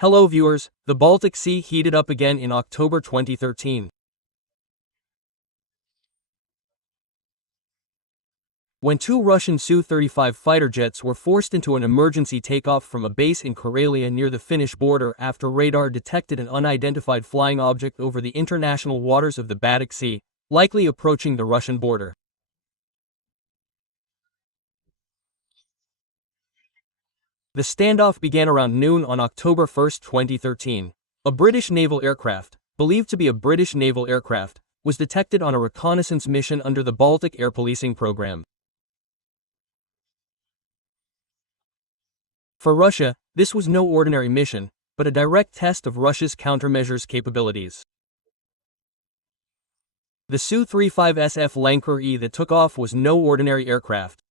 Hello viewers, the Baltic Sea heated up again in October 2013. When two Russian Su-35 fighter jets were forced into an emergency takeoff from a base in Karelia near the Finnish border after radar detected an unidentified flying object over the international waters of the Baltic Sea, likely approaching the Russian border. The standoff began around noon on October 1, 2013. A British naval aircraft, believed to be a British naval aircraft, was detected on a reconnaissance mission under the Baltic Air Policing Program. For Russia, this was no ordinary mission, but a direct test of Russia's countermeasures capabilities. The Su-35 flanker that took off was no ordinary aircraft.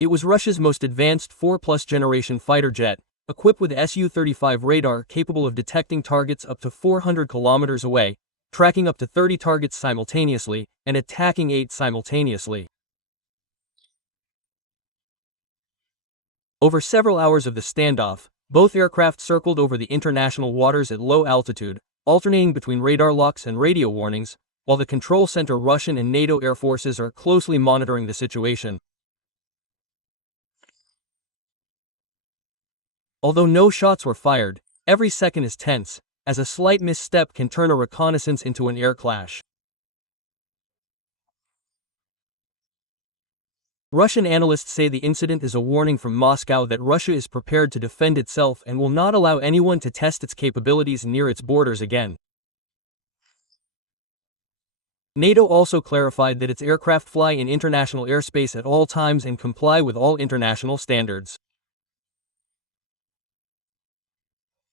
It was Russia's most advanced 4+ generation fighter jet, equipped with Su-35 radar capable of detecting targets up to 400 kilometers away, tracking up to 30 targets simultaneously, and attacking 8 simultaneously. Over several hours of the standoff, both aircraft circled over the international waters at low altitude, alternating between radar locks and radio warnings, while the control center Russian and NATO air forces are closely monitoring the situation. Although no shots were fired, every second is tense, as a slight misstep can turn a reconnaissance into an air clash. Russian analysts say the incident is a warning from Moscow that Russia is prepared to defend itself and will not allow anyone to test its capabilities near its borders again. NATO also clarified that its aircraft fly in international airspace at all times and comply with all international standards.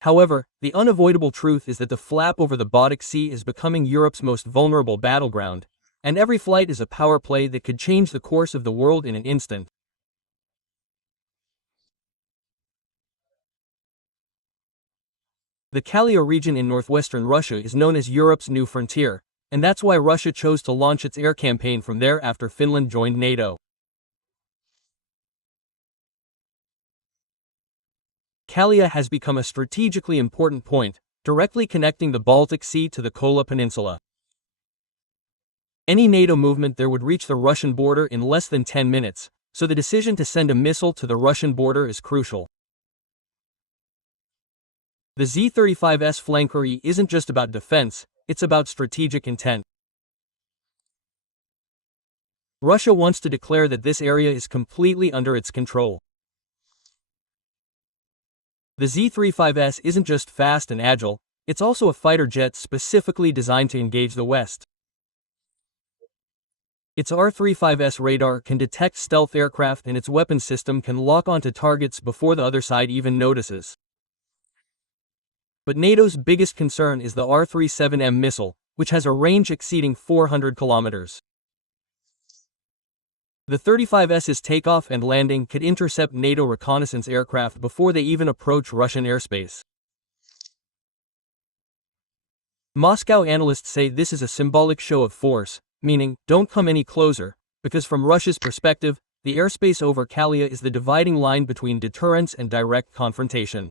However, the unavoidable truth is that the flap over the Baltic Sea is becoming Europe's most vulnerable battleground, and every flight is a power play that could change the course of the world in an instant. The Karelia region in northwestern Russia is known as Europe's new frontier, and that's why Russia chose to launch its air campaign from there after Finland joined NATO. Karelia has become a strategically important point, directly connecting the Baltic Sea to the Kola Peninsula. Any NATO movement there would reach the Russian border in less than 10 minutes, so the decision to send a missile to the Russian border is crucial. The Su-35 flanker isn't just about defense, it's about strategic intent. Russia wants to declare that this area is completely under its control. The Su-35 isn't just fast and agile, it's also a fighter jet specifically designed to engage the West. Its R-35 radar can detect stealth aircraft and its weapons system can lock onto targets before the other side even notices. But NATO's biggest concern is the R-37M missile, which has a range exceeding 400 kilometers. The 35's takeoff and landing could intercept NATO reconnaissance aircraft before they even approach Russian airspace. Moscow analysts say this is a symbolic show of force, meaning, don't come any closer, because from Russia's perspective, the airspace over Karelia is the dividing line between deterrence and direct confrontation.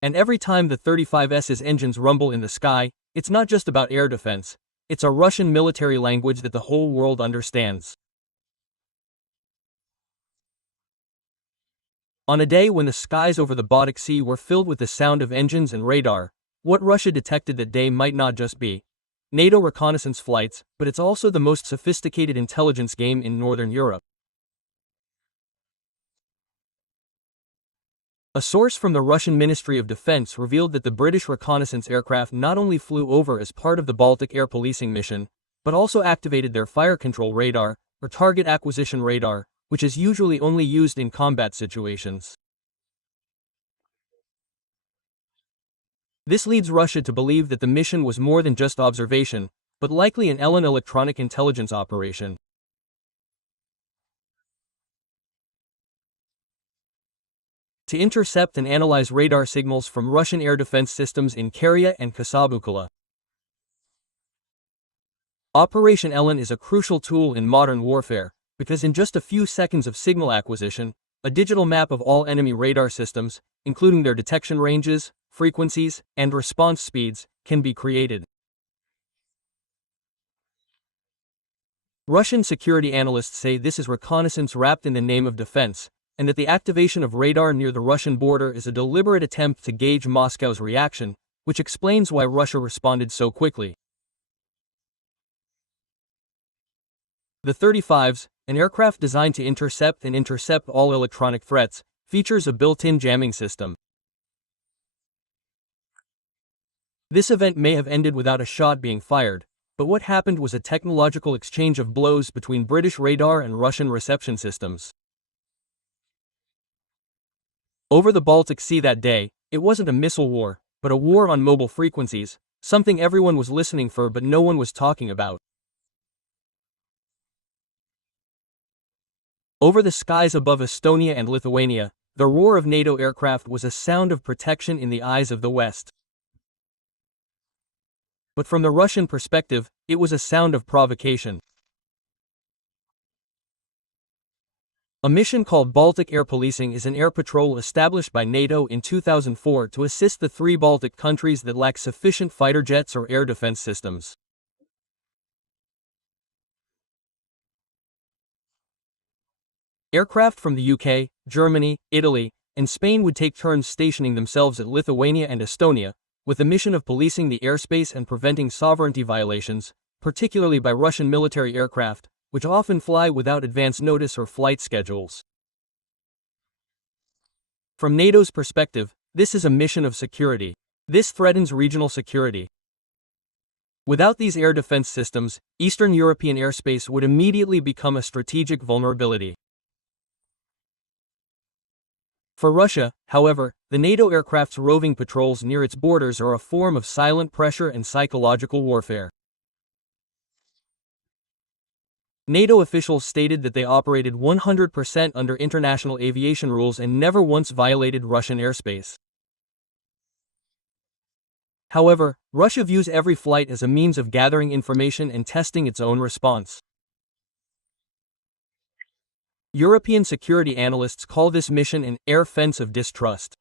And every time the 35's engines rumble in the sky, it's not just about air defense. It's a Russian military language that the whole world understands. On a day when the skies over the Baltic Sea were filled with the sound of engines and radar, what Russia detected that day might not just be NATO reconnaissance flights, but it's also the most sophisticated intelligence game in Northern Europe. A source from the Russian Ministry of Defense revealed that the British reconnaissance aircraft not only flew over as part of the Baltic Air Policing mission, but also activated their fire control radar, or target acquisition radar, which is usually only used in combat situations. This leads Russia to believe that the mission was more than just observation, but likely an electronic intelligence operation. To intercept and analyze radar signals from Russian air defense systems in Karelia and Kola. Operation Elen is a crucial tool in modern warfare, because in just a few seconds of signal acquisition, a digital map of all enemy radar systems, including their detection ranges, frequencies, and response speeds, can be created. Russian security analysts say this is reconnaissance wrapped in the name of defense, and that the activation of radar near the Russian border is a deliberate attempt to gauge Moscow's reaction, which explains why Russia responded so quickly. The 35s, an aircraft designed to intercept all electronic threats, features a built-in jamming system. This event may have ended without a shot being fired, but what happened was a technological exchange of blows between British radar and Russian reception systems. Over the Baltic Sea that day, it wasn't a missile war, but a war on mobile frequencies, something everyone was listening for but no one was talking about. Over the skies above Estonia and Lithuania, the roar of NATO aircraft was a sound of protection in the eyes of the West. But from the Russian perspective, it was a sound of provocation. A mission called Baltic Air Policing is an air patrol established by NATO in 2004 to assist the 3 Baltic countries that lack sufficient fighter jets or air defense systems. Aircraft from the UK, Germany, Italy, and Spain would take turns stationing themselves at Lithuania and Estonia, with the mission of policing the airspace and preventing sovereignty violations, particularly by Russian military aircraft, which often fly without advance notice or flight schedules. From NATO's perspective, this is a mission of security. This threatens regional security. Without these air defense systems, Eastern European airspace would immediately become a strategic vulnerability. For Russia, however, the NATO aircraft's roving patrols near its borders are a form of silent pressure and psychological warfare. NATO officials stated that they operated 100% under international aviation rules and never once violated Russian airspace. However, Russia views every flight as a means of gathering information and testing its own response. European security analysts call this mission an air fence of distrust.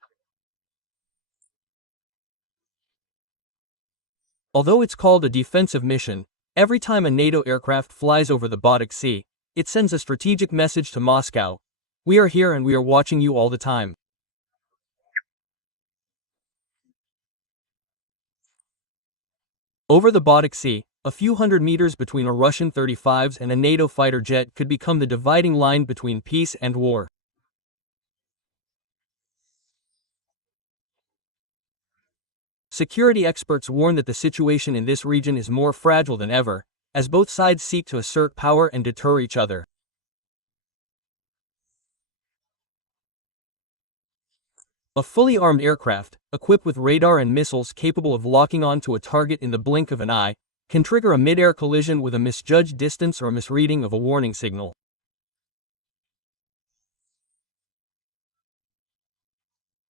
Although it's called a defensive mission, every time a NATO aircraft flies over the Baltic Sea, it sends a strategic message to Moscow: we are here and we are watching you all the time. Over the Baltic Sea, a few hundred meters between a Russian 35s and a NATO fighter jet could become the dividing line between peace and war. Security experts warn that the situation in this region is more fragile than ever, as both sides seek to assert power and deter each other. A fully armed aircraft, equipped with radar and missiles capable of locking on to a target in the blink of an eye, can trigger a mid-air collision with a misjudged distance or misreading of a warning signal.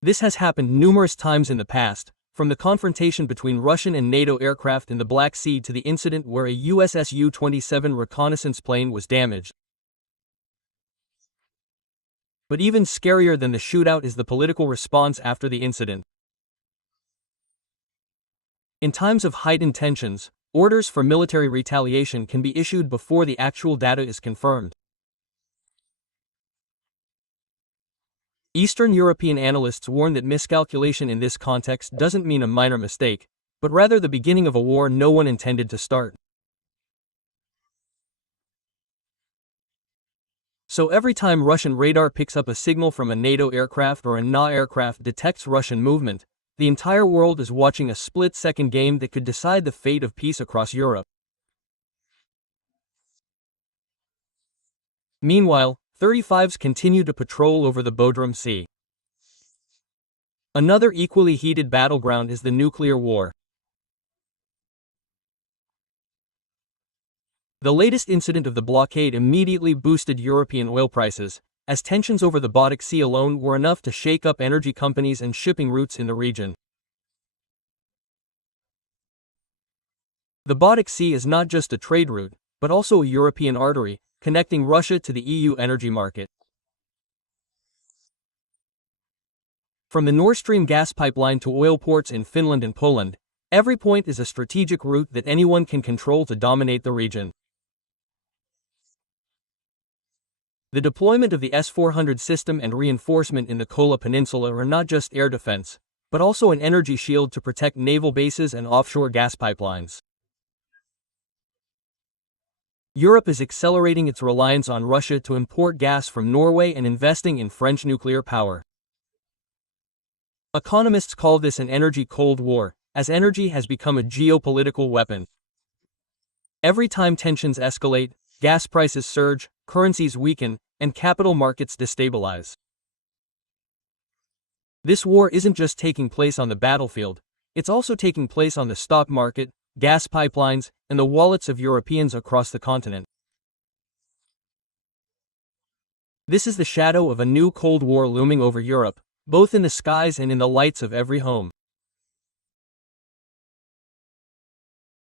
This has happened numerous times in the past, from the confrontation between Russian and NATO aircraft in the Black Sea to the incident where a US Su-27 reconnaissance plane was damaged. But even scarier than the shootout is the political response after the incident. In times of heightened tensions, orders for military retaliation can be issued before the actual data is confirmed. Eastern European analysts warn that miscalculation in this context doesn't mean a minor mistake, but rather the beginning of a war no one intended to start. So every time Russian radar picks up a signal from a NATO aircraft or a NA aircraft detects Russian movement, the entire world is watching a split-second game that could decide the fate of peace across Europe. Meanwhile, 35s continue to patrol over the Bodrum Sea. Another equally heated battleground is the nuclear war. The latest incident of the blockade immediately boosted European oil prices, as tensions over the Baltic Sea alone were enough to shake up energy companies and shipping routes in the region. The Baltic Sea is not just a trade route, but also a European artery, connecting Russia to the EU energy market. From the Nord Stream gas pipeline to oil ports in Finland and Poland, every point is a strategic route that anyone can control to dominate the region. The deployment of the S-400 system and reinforcement in the Kola Peninsula are not just air defense, but also an energy shield to protect naval bases and offshore gas pipelines. Europe is accelerating its reliance on Russia to import gas from Norway and investing in French nuclear power. Economists call this an energy Cold War, as energy has become a geopolitical weapon. Every time tensions escalate, gas prices surge, currencies weaken, and capital markets destabilize. This war isn't just taking place on the battlefield, it's also taking place on the stock market, gas pipelines, and the wallets of Europeans across the continent. This is the shadow of a new Cold War looming over Europe, both in the skies and in the lights of every home.